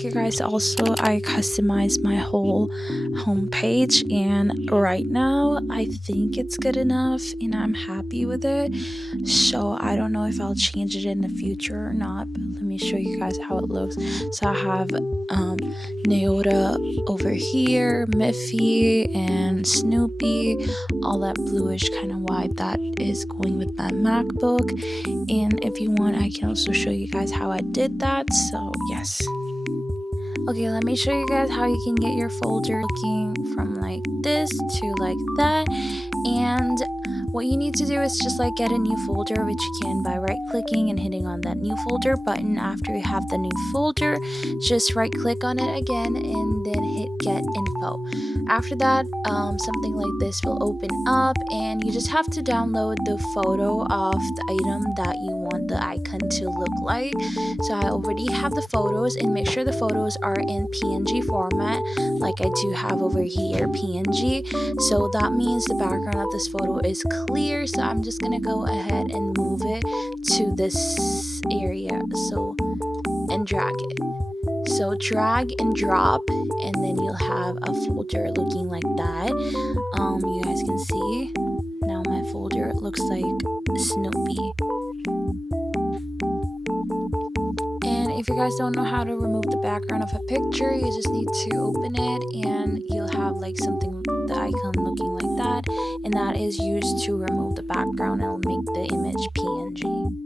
Okay guys, also I customized my whole homepage, and right now I think it's good enough and I'm happy with it. So I don't know if I'll change it in the future or not, but let me show you guys how it looks. So I have Neota over here, Miffy and Snoopy, all that bluish kind of white that is going with my MacBook. And if you want, I can also show you guys how I did that. So yes. Okay, let me show you guys how you can get your folder looking from like this to like that. And what you need to do is just like get a new folder, which you can by right clicking and hitting on that new folder button. After you have the new folder, just right click on it again and then hit get info. After that, something like this will open up, and you just have to download the photo of the item that you want the icon to look like. So I already have the photos, and make sure the photos are in PNG format, like I do have over here, PNG. So that means the background of this photo is clear. So I'm just gonna go ahead and move it to this area, so, and drag it. So drag and drop, and then you'll have a folder looking like that. You guys can see now my folder looks like Snoopy. And if you guys don't know how to remove the background of a picture, you just need to open it, and you'll have like something, the icon looking like that, and that is used to remove the background and make the image PNG.